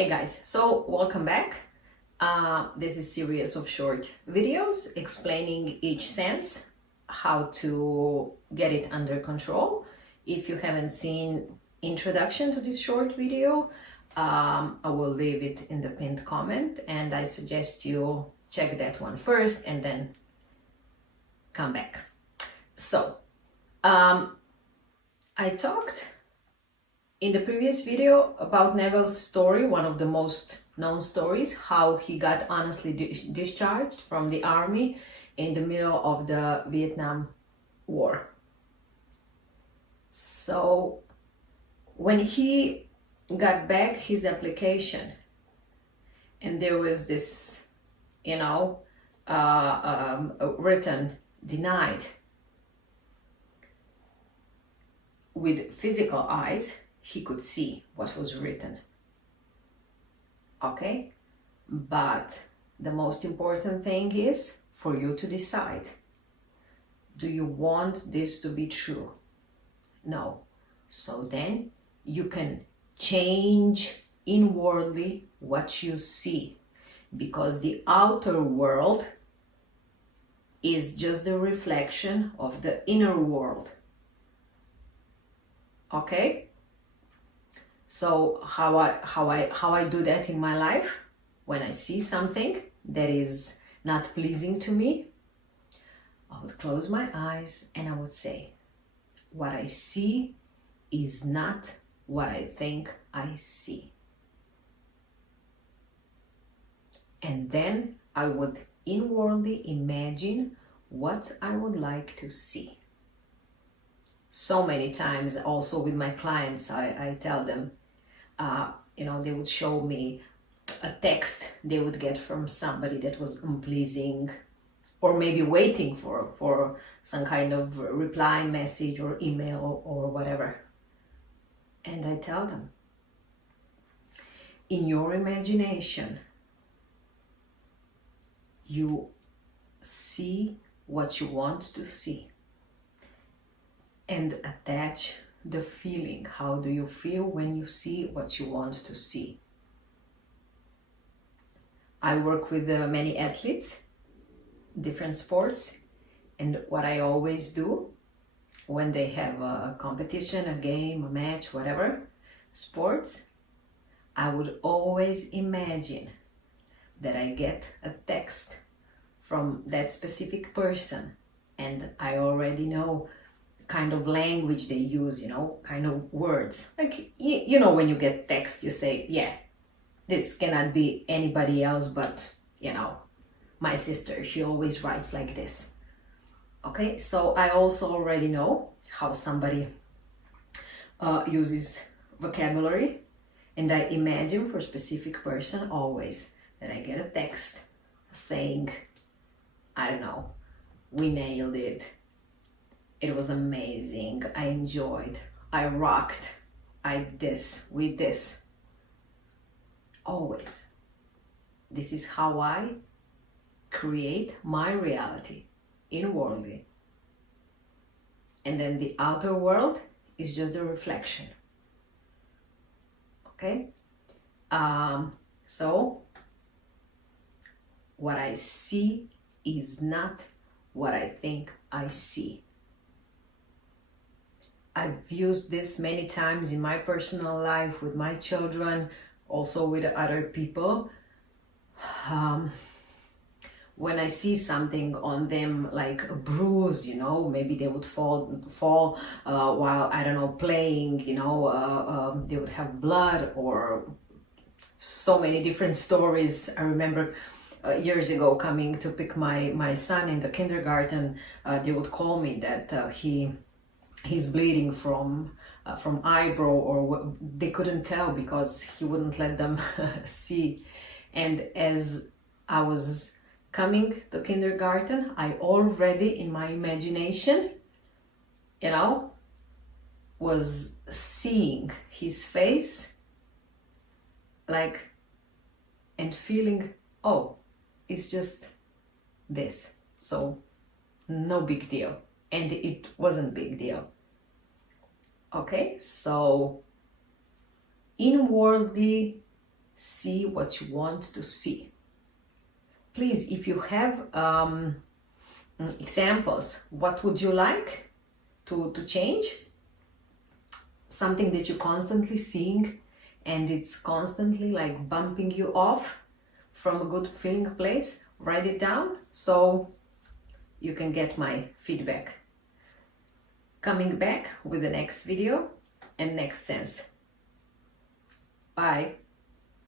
Hey guys, so welcome back. This is a series of short videos explaining each sense, how to get it under control. If you haven't seen introduction to this short video, I will leave it in the pinned comment, and I suggest you check that one first and then come back. So, I talked in the previous video about Neville's story, one of the most known stories, how he got honestly discharged from the army in the middle of the Vietnam War. So when he got back his application and there was this, written denied with physical eyes, he could see what was written. Okay? But the most important thing is for you to decide. Do you want this to be true? No. So then you can change inwardly what you see, because the outer world is just the reflection of the inner world. Okay? So how I do that in my life, when I see something that is not pleasing to me, I would close my eyes and I would say, what I see is not what I think I see. And then I would inwardly imagine what I would like to see. So many times also with my clients, I tell them, they would show me a text they would get from somebody that was unpleasing, or maybe waiting for some kind of reply message or email or whatever. And I tell them, in your imagination, you see what you want to see, and attach the feeling. How do you feel when you see what you want to see? I work with many athletes, different sports, and what I always do when they have a competition, a game, a match, whatever, sports, I would always imagine that I get a text from that specific person, and I already know kind of language they use, kind of words. Like, when you get text, you say, yeah, this cannot be anybody else but, my sister, she always writes like this. Okay, so I also already know how somebody uses vocabulary, and I imagine for a specific person always that I get a text saying, I don't know, we nailed it. It was amazing. I enjoyed. I rocked. I this, we this. Always. This is how I create my reality inwardly. And then the outer world is just a reflection. Okay? So what I see is not what I think I see. I've used this many times in my personal life with my children, also with other people. When I see something on them like a bruise, maybe they would fall while, I don't know, playing, they would have blood, or so many different stories. I remember years ago coming to pick my son in the kindergarten, they would call me that he's bleeding from eyebrow, or they couldn't tell because he wouldn't let them see. And as I was coming to kindergarten, I already in my imagination, was seeing his face, like, and feeling, oh, it's just this, so no big deal. And it wasn't big deal. Okay, so inwardly see what you want to see. Please, if you have examples, what would you like to change? Something that you're constantly seeing and it's constantly like bumping you off from a good feeling place, write it down so you can get my feedback. Coming back with the next video and next sense. Bye.